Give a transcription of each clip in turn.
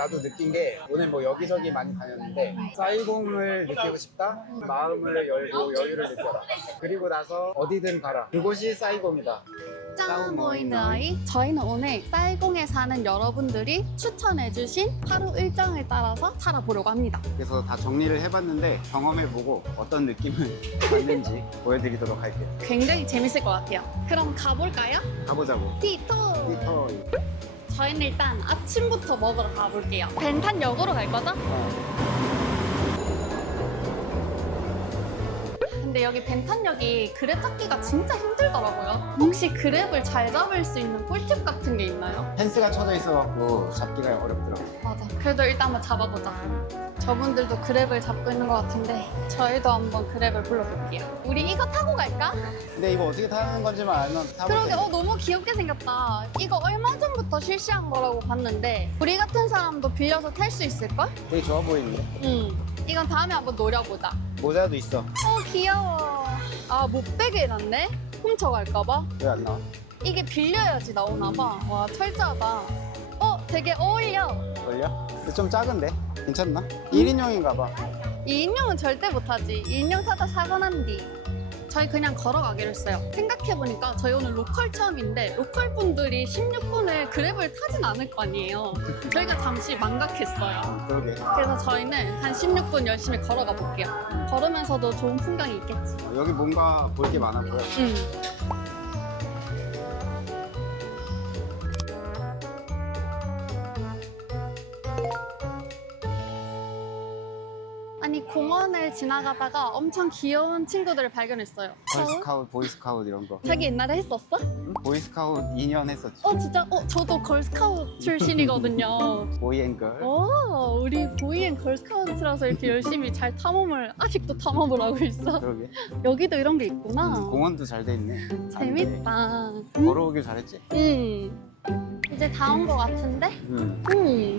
나도 느낀 게 오늘 뭐 여기저기 많이 다녔는데 사이공을 느끼고 싶다? 마음을 열고 여유를 느껴라. 그리고 나서 어디든 가라. 그곳이 사이공이다. 짱 보이는 아이. 저희는 오늘 사이공에 사는 여러분들이 추천해주신 하루 일정을 따라서 살아보려고 합니다. 그래서 다 정리를 해봤는데 경험해보고 어떤 느낌을 받는지 보여드리도록 할게요. 굉장히 재밌을 것 같아요. 그럼 가볼까요? 가보자고. 티토! 히터. 저희는 일단 아침부터 먹으러 가볼게요. 벤탄역으로 갈 거죠? 근데 여기 벤탄역이 그랩 잡기가 진짜 힘들더라고요. 혹시 그랩을 잘 잡을 수 있는 꿀팁 같은 게 있나요? 펜스가 쳐져 있어갖고 잡기가 어렵더라고. 맞아. 그래도 일단 한번 잡아보자. 저분들도 그랩을 잡고 있는 것 같은데 저희도 한번 그랩을 불러볼게요. 우리 이거 타고 갈까? 근데 이거 어떻게 타는 건지만 알면 타볼 그러게, 텐데. 너무 귀엽게 생겼다. 이거 얼마 전부터 실시한 거라고 봤는데 우리 같은 사람도 빌려서 탈 수 있을걸? 되게 좋아 보이는데? 응. 이건 다음에 한번 노려보자. 모자도 있어. 귀여워. 아, 못 빼게 해놨네? 훔쳐갈까봐? 왜 안 나와? 이게 빌려야지 나오나봐. 와, 철저하다. 되게 어울려. 걸려? 근데 좀 작은데? 괜찮나? 1인용인가 봐. 2인용은 절대 못하지. 2인용 타다 사고 난 뒤. 저희 그냥 걸어가기로 했어요. 생각해보니까 저희 오늘 로컬 처음인데 로컬 분들이 16분을 그랩을 타진 않을 거 아니에요. 저희가 잠시 망각했어요. 그러게. 그래서 저희는 한 16분 열심히 걸어가 볼게요. 걸으면서도 좋은 풍경이 있겠지. 여기 뭔가 볼 게 많아 보여. 응. 아니, 공원을 지나가다가 엄청 귀여운 친구들을 발견했어요. 걸스카웃, 보이스카웃 이런 거. 자기 옛날에 했었어? 응? 보이스카웃 2년 했었지. 진짜? 저도 걸스카우트 출신이거든요. 보이앤걸. 우리 보이앤 걸스카우트라서 이렇게 열심히 잘 탐험을, 아직도 탐험을 하고 있어. 그러게. 여기도 이런 게 있구나. 공원도 잘 돼 있네. 재밌다. 걸어오길 잘했지? 이제 다 온 거 같은데? 응.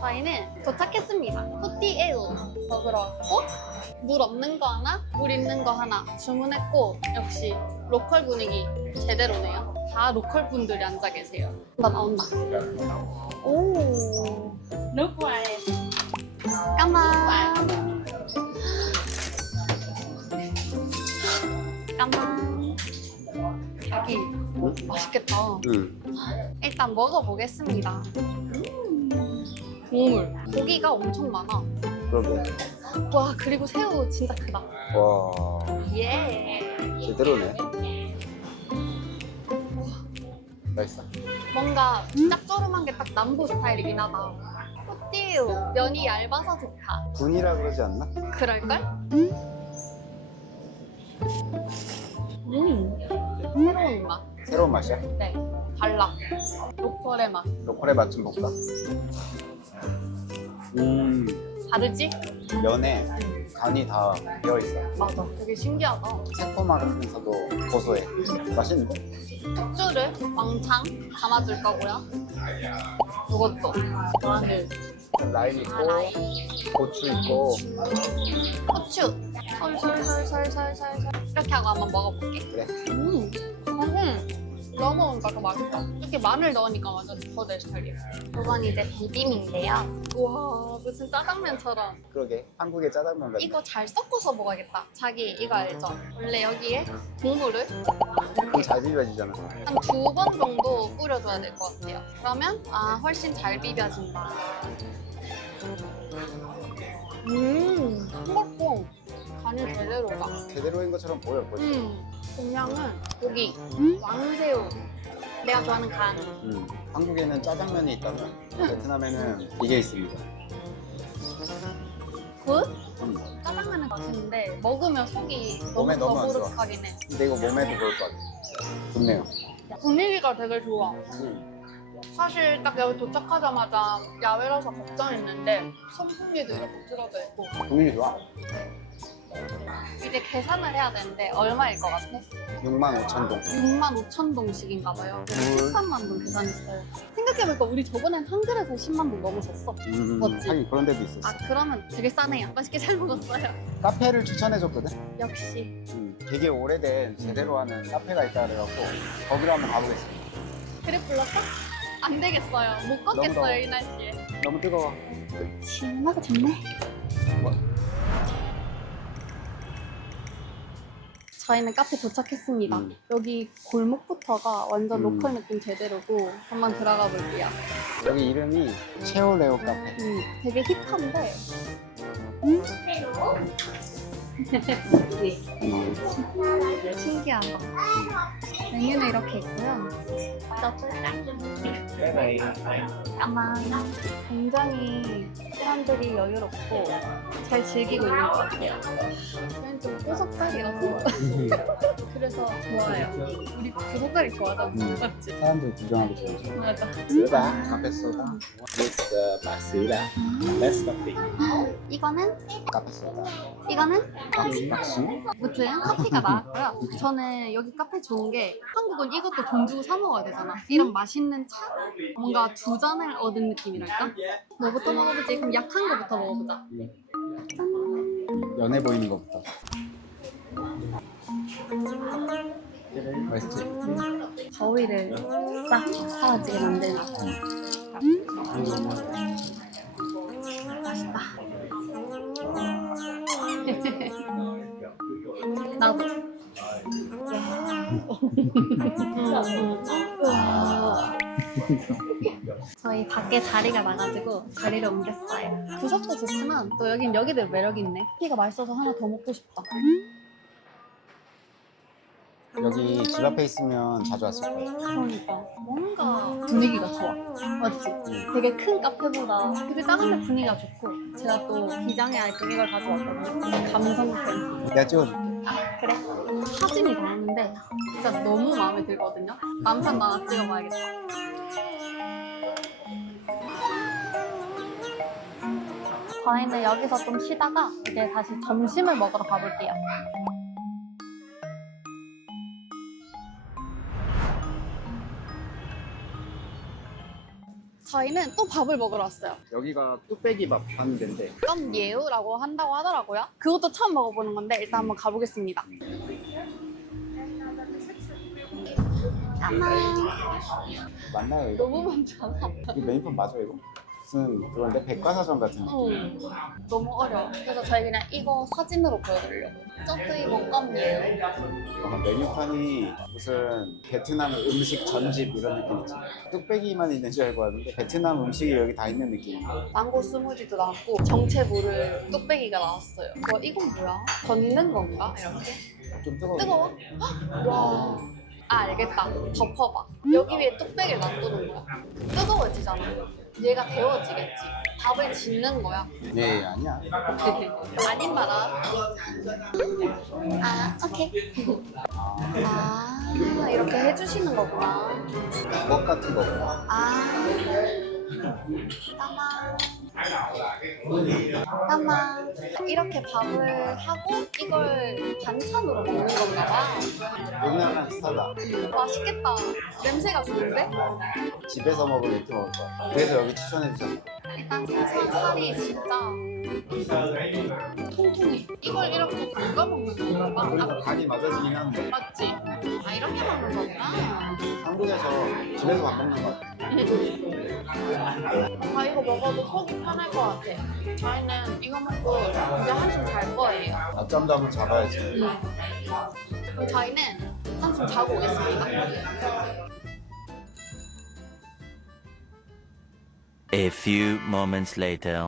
저희는 도착했습니다. 후띠에우 먹으러 왔고 물 없는 거 하나, 물 있는 거 하나 주문했고 역시 로컬 분위기 제대로네요. 다 로컬 분들이 앉아 계세요. 나온다. 오. nước ngoài 까만. 까만. 자기 맛있겠다. 응. 일단 먹어보겠습니다. 국물. 고기가 엄청 많아. 그러게. 와, 그리고 새우 진짜 크다. 와. 예. 제대로네. 맛있어. 뭔가 짭조름한 게 딱 남부 스타일이긴 하다. 호띠우 면이 얇아서 좋다. 군이라 그러지 않나? 그럴걸? 새로운 맛. 새로운 맛이야? 네, 달라. 로컬의 맛. 로컬의 맛 좀 볼까? 다르지? 면에 간이 다 배어있어. 맞아. 되게 신기하다. 새콤하면서도 고소해. 맛있는데? 숙주를 왕창 담아줄 거고요. 이것도 마늘, 라임 있고, 라임, 고추 있고. 후추 솔솔솔솔솔솔 이렇게 하고 한번 먹어볼게. 그래. 넣어 먹으니까 더 맛있다. 이렇게 마늘 넣으니까 완전 더 내 스타일이야. 이건 이제 비빔인데요. 우와, 무슨 짜장면처럼. 그러게. 한국의 짜장면 같네. 이거 잘 섞어서 먹어야겠다. 자기 이거 알죠? 원래 여기에 국물을 그럼 잘 비벼지잖아. 한 2번 정도 뿌려줘야 될 것 같아요. 그러면 훨씬 잘 비벼진다. 콩콩 간이 제대로다. 제대로인 것처럼 보여, 벌써. 분량은 고기, 왕새우, 내가 좋아하는 간. 한국에는 짜장면이 있다면 베트남에는 이게 있습니다. 굿? 짜장면은 맛있는데 먹으면 속이 몸에 너무 너무 안 좋아. 더부룩하긴 해. 근데 이거 몸에도 좋을 것 같아. 좋네요. 분위기가 되게 좋아. 사실 딱 여기 도착하자마자 야외라서 걱정했는데 선풍기도 이렇게 틀어져 있고. 분위기 좋아. 이제 계산을 해야 되는데 얼마일 것 같아? 65,000동. 65,000동씩인가 봐요. 그래서 13만 동 계산했어요. 생각해보니까 우리 저번엔 한 그릇에 10만 원 넘으셨어. 맞지? 하긴 그런 데도 있었어. 아 그러면 되게 싸네요. 맛있게 잘 먹었어요. 카페를 추천해줬거든. 역시. 되게 오래된 제대로 하는 카페가 있다 그래갖고 거기로 한번 가보겠습니다. 그래 불렀어? 안 되겠어요. 못 걷겠어요 더워. 이 날씨에. 너무 뜨거워. 시원하고 좋네. 뭐? 저희는 카페 도착했습니다. 여기 골목부터가 완전 로컬 느낌 제대로고 한번 들어가 볼게요. 여기 이름이 체오레오 카페. 되게 힙한데 신기하다. 메뉴는 이렇게 있고요. 아마 굉장히 사람들이 여유롭고 잘 즐기고 있는 것 같아요. 저희는 좀 꼬석살이라서 그래서 좋아요. 우리 꼬석살이 좋아하잖아. 맞지? 사람들 구경하기 좋아져. 맞아. 소다, 카페 소다. This 박스다. Less coffee. 이거는 카페 소다. 이거는 박스. 무튼 커피가 나왔고요. 저는 여기 카페 좋은 게 한국은 이것도 돈 주고 사 먹어야 되잖아. 이런 맛있는 차? 뭔가 두 잔을 얻은 느낌이랄까? 뭐부터 먹어보지? 그럼 약한 거부터 먹어보자. 연해 보이는 것부터. 맛있지? 더위를 싹 사라지게 만드는 맛있다. 나도. 저희 밖에 자리가 나가지고 자리를 옮겼어요. 구석도 좋지만 또 여긴 여기대로 매력이 있네. 커피가 맛있어서 하나 더 먹고 싶다. 여기 집 앞에 있으면 자주 왔을 거야. 그러니까 뭔가 분위기가 좋아. 맞지? 되게 큰 카페보다 되게 작은데 분위기가 좋고 제가 또 기장의 아이템 이걸 가져왔거든요. 감성템. 내가 찍어줄게. 그래? 사진이 나왔는데 진짜 너무 마음에 들거든요. 남편 나 찍어봐야겠다. 저희는 여기서 좀 쉬다가 이제 다시 점심을 먹으러 가볼게요. 저희는 또 밥을 먹으러 왔어요. 여기가 뚝배기 밥 하는 데인데 껌예우라고 한다고 하더라고요. 그것도 처음 먹어보는 건데 일단 한번 가보겠습니다. 까만. 맞나요 이거? 너무 많잖아. 이거 메인폰 맞아 이거? 무슨 그건데 백과사전 같은 느낌. 너무 어려워. 그래서 저희 그냥 이거 사진으로 보여드리려고. 쩌뜨이고 껌예우. 메뉴판이 무슨 베트남 음식 전집 이런 느낌이지. 뚝배기만 있는 줄 알고 왔는데 베트남 음식이 여기 다 있는 느낌이야. 망고 스무디도 나왔고 정체모를 뚝배기가 나왔어요. 이건 뭐야? 걷는 건가? 이렇게? 좀 뜨거워. 뜨거워? 헉! 와. 아 알겠다. 덮어봐. 여기 위에 뚝배기를 놔두는 거야. 뜨거워지잖아. 얘가 데워지겠지. 밥을 짓는 거야. 네 아니야. 아닌 말아. 아 오케이. 아 이렇게 해주시는 거구나. 부엌 같은 거구나. 아 까만 이렇게 밥을 하고 이걸 반찬으로 먹는 건가 봐. 우리나라랑 비슷하다. 맛있겠다. 냄새가 좋은데? 집에서 먹으면 이렇게 먹을 거야. 그래서 여기 추천해 주잖아. 일단 생선 살이 진짜 통통해. 이걸 이렇게 볶아 먹는 건가 봐. 그래도 간이 맞아지긴 하는데 맞지? 아 이렇게 먹는 거구나. 한국에서 집에서 밥 먹는 거 같아. 아 이거 먹어도 속이 편할 것 같아. 저희는 이거 먹고 이제 한숨 잘 거예요. 낮잠도 한번 잡아야지. 그럼 저희는 한숨 자고 오겠습니다. A few moments later.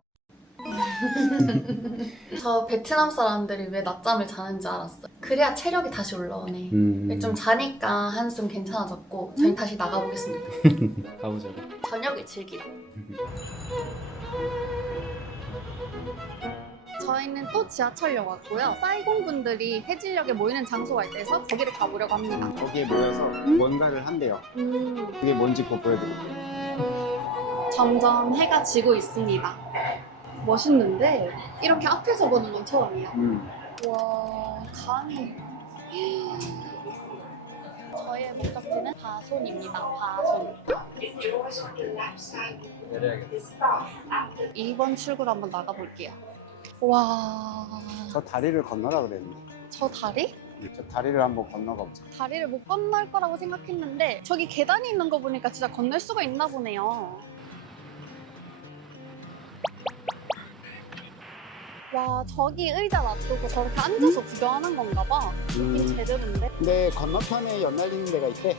저 베트남 사람들이 왜 낮잠을 자는지 알았어요. 그래야 체력이 다시 올라오네. 좀 자니까 한숨 괜찮아졌고 저희 다시 나가보겠습니다. 가보자고. 저녁을 즐기러. 저희는 또 지하철역 왔고요. 사이공 분들이 해질녘에 모이는 장소가 있대서 거기를 가보려고 합니다. 거기에 모여서 뭔가를 한대요. 그게 뭔지 곧 보여드릴게요. 점점 해가 지고 있습니다. 멋있는데 이렇게 앞에서 보는 건 처음이야. 와, 강이. 저희의 목적지는 바손입니다. 바손. 내려야겠다. 2번 출구로 한번 나가볼게요. 와, 저 다리를 건너라 그랬는데. 저 다리? 저 다리를 한번 건너가 보자. 다리를 못 건널 거라고 생각했는데 저기 계단이 있는 거 보니까 진짜 건널 수가 있나 보네요. 와, 저기 의자 놔두고 저렇게 앉아서 구경하는 건가 봐. 느낌 제대로인데? 근데 건너편에 연날리는 데가 있대.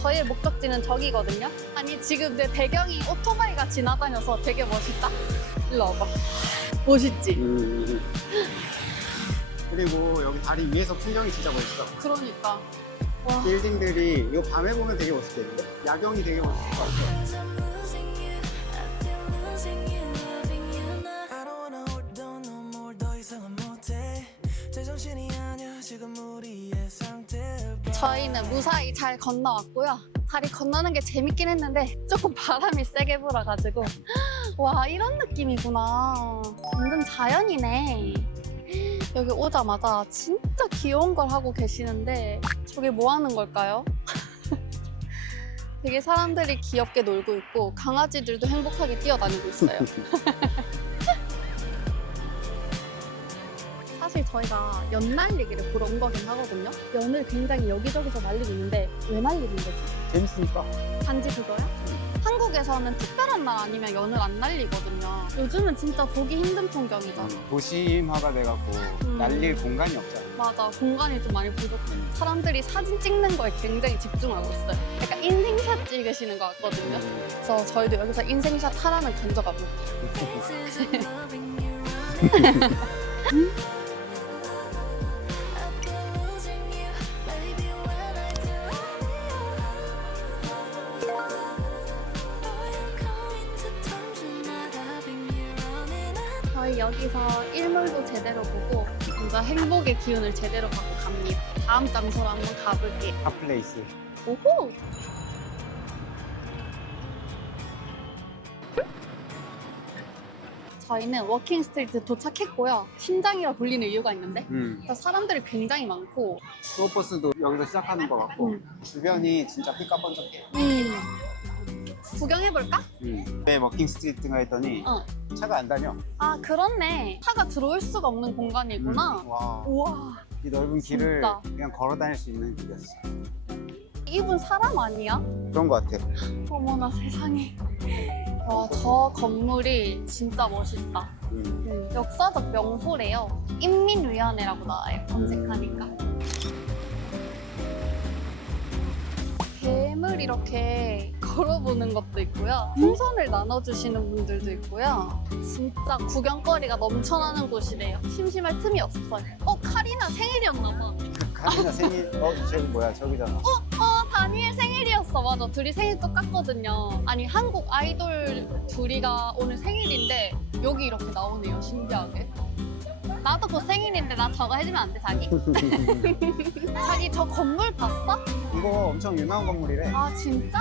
저희의 목적지는 저기거든요. 아니, 지금 내 배경이 오토바이가 지나다녀서 되게 멋있다. 일로 와봐. 멋있지? 그리고 여기 다리 위에서 풍경이 진짜 멋있어. 그러니까. 와, 빌딩들이 이거 밤에 보면 되게 멋있겠는데? 야경이 되게 멋있을 것 같아. 저희는 무사히 잘 건너왔고요. 다리 건너는 게 재밌긴 했는데 조금 바람이 세게 불어가지고 와, 이런 느낌이구나. 완전 자연이네. 여기 오자마자 진짜 귀여운 걸 하고 계시는데 저게 뭐 하는 걸까요? 되게 사람들이 귀엽게 놀고 있고 강아지들도 행복하게 뛰어다니고 있어요. 사실 저희가 연 날리기를 보러 온 거긴 하거든요. 연을 굉장히 여기저기서 날리고 있는데 왜 날리는 거지? 재밌으니까. 단지 그거야? 한국에서는 특별한 날 아니면 연을 안 날리거든요. 요즘은 진짜 보기 힘든 풍경이잖아. 도심화가 돼갖고 날릴 공간이 없잖아. 맞아, 공간이 좀 많이 부족해. 사람들이 사진 찍는 거에 굉장히 집중하고 있어요. 약간 인생샷 찍으시는 것 같거든요. 그래서 저희도 여기서 인생샷 하나는 건져가 볼게요. 저희 여기서 일몰도 제대로 보고 진짜 행복의 기운을 제대로 받고 갑니다. 다음 장소로 한번 가볼게요. 핫플레이스. 오호! 저희는 워킹 스트리트 도착했고요. 심장이라 불리는 이유가 있는데 사람들이 굉장히 많고 투어버스도 여기서 시작하는 것 같고 주변이 진짜 삐까번쩍해. 구경해볼까? 왜 워킹 스트리트가 했더니 차가 안 다녀. 아, 그렇네. 차가 들어올 수가 없는 공간이구나. 와, 우와, 이 넓은 길을 진짜. 그냥 걸어 다닐 수 있는 길이었어. 이분 사람 아니야? 그런 것 같아. 어머나 세상에. 와, 저 건물이 진짜 멋있다. 역사적 명소래요. 인민위원회라고 나와요. 검색하니까. 뱀을 이렇게 걸어보는 것도 있고요. 풍선을 나눠주시는 분들도 있고요. 진짜 구경거리가 넘쳐나는 곳이래요. 심심할 틈이 없어요. 카리나 생일이었나봐. 카리나 생일, 쟤 뭐야, 저기잖아. 다니엘 생일이었어. 맞아, 둘이 생일 똑같거든요. 아니, 한국 아이돌 둘이가 오늘 생일인데 여기 이렇게 나오네요. 신기하게. 나도 곧 생일인데 나 저거 해주면 안 돼, 자기? 자기 저 건물 봤어? 이거 엄청 유명한 건물이래. 아, 진짜?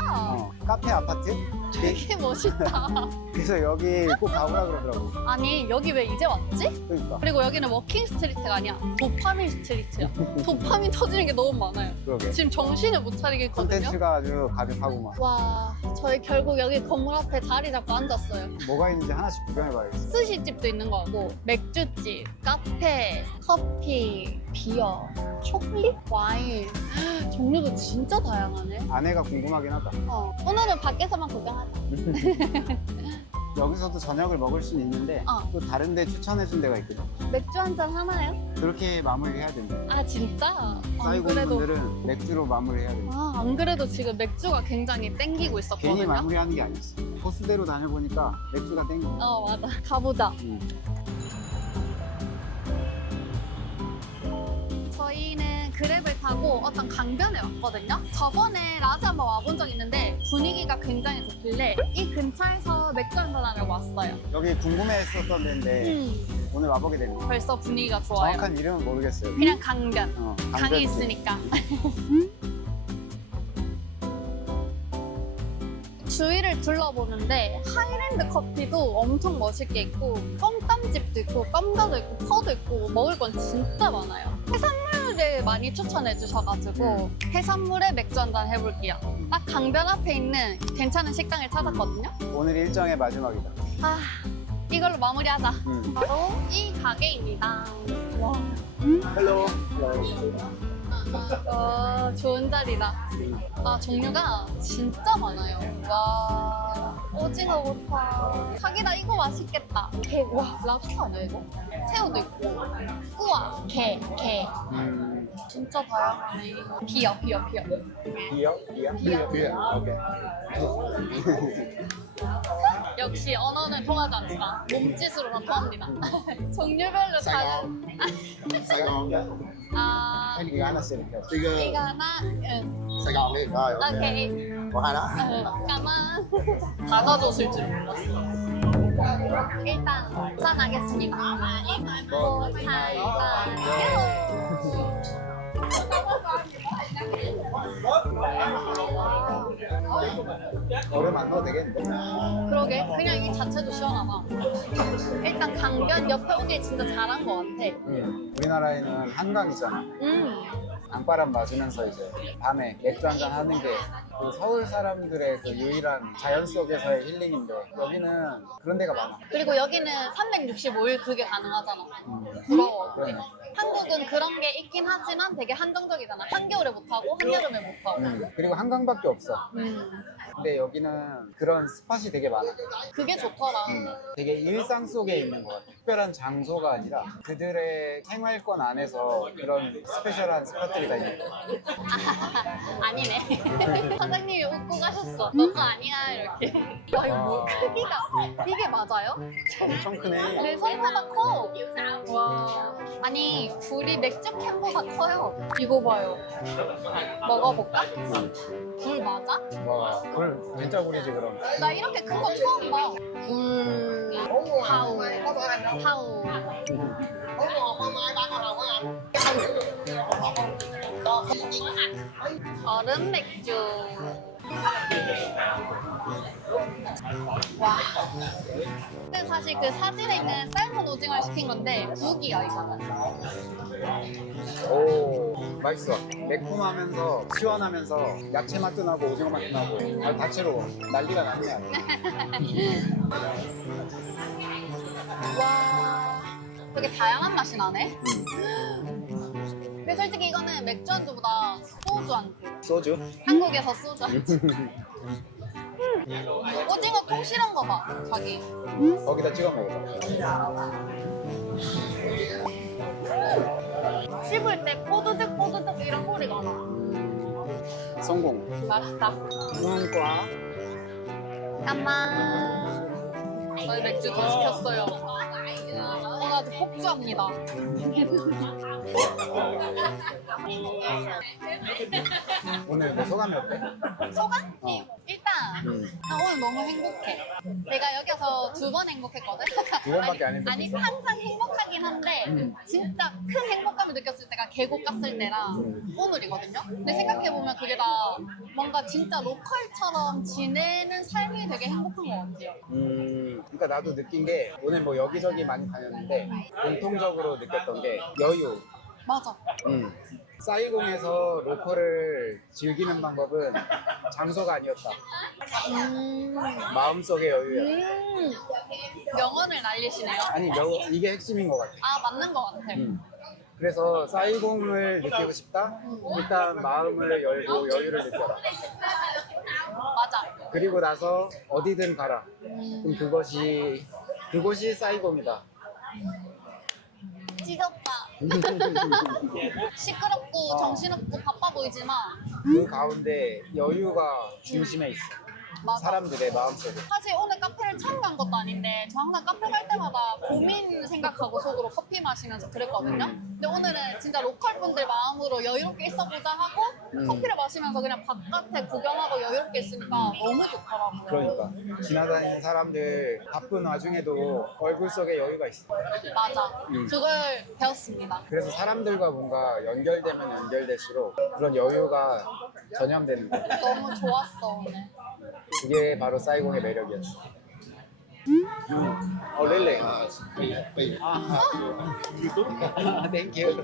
카페 아파트? 되게 멋있다. 그래서 여기 꼭 가보라 그러더라고. 아니, 여기 왜 이제 왔지? 그러니까. 그리고 여기는 워킹 스트리트가 아니야. 도파민 스트리트야. 도파민 터지는 게 너무 많아요. 그러게. 지금 정신을 못 차리겠거든요. 콘텐츠가 아주 가득하구만. 와, 저희 결국 여기 건물 앞에 자리 잡고 앉았어요. 뭐가 있는지 하나씩 구경해봐야겠어. 스시집도 있는 거 같고, 맥주집, 카페, 커피, 비어, 초콜릿, 와인. 종류도 진짜 다양하네. 안에가 궁금하긴 하다. 오늘은 밖에서만 구경하자. 여기서도 저녁을 먹을 수는 있는데 또 다른 데 추천해준 데가 있거든. 맥주 한잔 하나요? 그렇게 마무리해야 된다. 아, 진짜? 안 사이공 그래도, 분들은 맥주로 마무리해야 된다. 안 그래도 지금 맥주가 굉장히 땡기고 있었거든요. 괜히 마무리하는 게 아니었어. 코스대로 다녀보니까 맥주가 땡겨. 맞아. 가보자. 저희는 그랩을 타고 어떤 강변에 왔거든요. 저번에 라즈 한번 와본 적 있는데 분위기가 굉장히 좋길래 이 근처에서 맥주 한잔 하려고 왔어요. 여기 궁금해했었던 데인데 오늘 와보게 됐네. 벌써 분위기가 좋아요. 정확한 이름은 모르겠어요. 그냥 강변. 강이 강변지. 있으니까. 주위를 둘러보는데 하이랜드 커피도 엄청 멋있게 있고 껌땀집도 있고 껌가도 있고 퍼도 있고 먹을 건 진짜 많아요. 해산물 맥주를 많이 추천해 주셔가지고 해산물에 맥주 한잔 해볼게요. 딱 강변 앞에 있는 괜찮은 식당을 찾았거든요. 오늘 일정의 마지막이다. 아, 이걸로 마무리하자. 바로 이 가게입니다. 와, 헬로. 좋은 자리다. 아, 종류가 진짜 많아요. 와, 오징어부터. 자기나 이거 맛있겠다. 게, 와, 랍스터 아니야 이거? 새우도 있고, 꾸와, 게. 진짜 다양하네. 비어. 비어? 오케이. 역시 언어는 통하지 않지만 몸짓으로만 통합니다. 종류별로 다른. Sài Gòn 아, 이거 하나 쓰니까. Tiger 이거 하나, 응. Sài Gòn đi rồi ok 오케이. còn hai đó 까만. 다 가져오실 줄 몰랐어. 일단 우선하겠습니다. 얼음 안 넣어도 되겠는데? 그러게, 그냥 이 자체도 시원하다. 일단 강변 옆에 오길 진짜 잘한 것 같아. 우리나라에는 한강이잖아. 강바람 맞으면서 이제 밤에 맥주 한잔 하는 게 그 서울 사람들의 그 유일한 자연 속에서의 힐링인데 여기는 그런 데가 많아. 그리고 여기는 365일 그게 가능하잖아. 부러워. 그러네. 한국은 그런 게 있긴 하지만 되게 한정적이잖아. 한겨울에 못하고 한여름에 못하고. 그리고 한강밖에 없어. 근데 여기는 그런 스팟이 되게 많아. 그게 좋더라. 되게 일상 속에 있는 것 같아. 특별한 장소가 아니라 그들의 생활권 안에서 그런 스페셜한 스팟들이 다 있는 거야. 아니네. 사장님이 웃고 가셨어. 너거 아니야 이렇게. 와 이거 뭐 크기가 이게 맞아요? 엄청 크네. 내 손보다 커. 와. 아니 불이 맥주 캔보다 커요. 이거 봐요. 먹어볼까? 불 맞아? 와, 그걸 진짜 구리지 그럼. 나 이렇게 큰 거 처음 봐. 하우. 하우. 얼음 맥주. 와. 근데 사실 그 사진에 있는 삶은 오징어를 시킨 건데 국이야 이거는. 오, 맛있어. 매콤하면서 시원하면서 야채 맛도 나고 오징어 맛도 나고 아, 다채로워. 난리가 났네. 와. 되게 다양한 맛이 나네. 근데 솔직히 이거는 맥주 안주보다 소주 안주. 소주? 한국에서 소주 안주. 오징어 통실한 거 봐, 자기. 거기다 찍어 먹어봐. 씹을 때 뽀드득 뽀드득 이런 소리가 나. 성공. 맛있다. 무한과 잠깐만. 저희 맥주 더 시켰어요. 오늘 아주 폭주합니다. 오늘 내 소감이 어때? 소감? 어. 일단 나 오늘 너무 행복해. 내가 여기 와서 2번 행복했거든. 2번밖에 안 했는데. 아니 항상 행복하긴 한데 진짜 큰 행복감을 느꼈을 때가 계곡 갔을 때랑 오늘이거든요. 근데 생각해보면 그게 다 뭔가 진짜 로컬처럼 지내는 삶이 되게 행복한 것 같아요. 그러니까 나도 느낀 게 오늘 뭐 여기저기 많이 다녔는데 공통적으로 느꼈던 게 여유. 맞아. 사이공에서 로컬을 즐기는 방법은 장소가 아니었다. 마음속의 여유야. 명언을 날리시네요. 아니 이게 핵심인 것 같아. 아 맞는 것 같아. 그래서 사이공을 느끼고 싶다? 일단 마음을 열고 여유를 느껴라. 맞아. 그리고 나서 어디든 가라. 그럼 그곳이 사이공이다. 찢었다. 시끄럽고 정신없고 바빠 보이지만 그 가운데 여유가 중심에 있어. 맞아. 사람들의 마음속에. 사실 오늘 카페를 처음 간 것도 아닌데 저 항상 카페 갈 때마다 고민 생각하고 속으로 커피 마시면서 그랬거든요. 근데 오늘은 진짜 로컬 분들 마음으로 여유롭게 있어보자 하고 커피를 마시면서 그냥 바깥에 구경하고 여유롭게 있으니까 너무 좋더라고요. 그러니까 지나다니는 사람들 바쁜 와중에도 얼굴 속에 여유가 있어. 맞아. 그걸 배웠습니다. 그래서 사람들과 뭔가 연결되면 연결될수록 그런 여유가 전염되는 거야. 너무 좋았어 오늘. 그게 바로 사이공의 매력이었어. Oh, really? Wait. Thank you.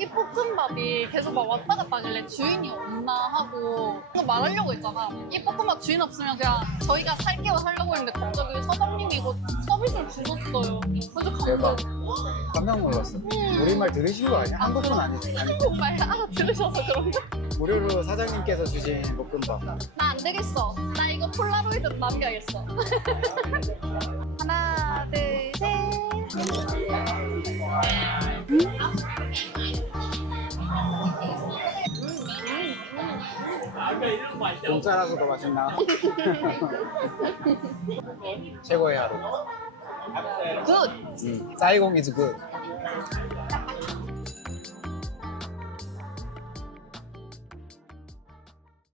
이 볶음밥이 계속 막 왔다 갔다 하길래 주인이 없나 하고 그거 말하려고 했잖아. 이 볶음밥 주인 없으면 그냥 저희가 살게요 하려고 했는데 갑자기 사장님이 이거 서비스를 주셨어요. 그래서 대박. 감동. 깜짝 놀랐어. 우리말 들으신 거 아니야? 한국분 아니지? 정말 알아들으셔서 그런가? 무료로 사장님께서 주신 볶음밥. 나 안 되겠어. 나 이거 폴라로이드 남겨야겠어. 하나, 둘, 셋. 공짜라서 더 맛있나? 최고의 하루. 굿! 사이공 is good.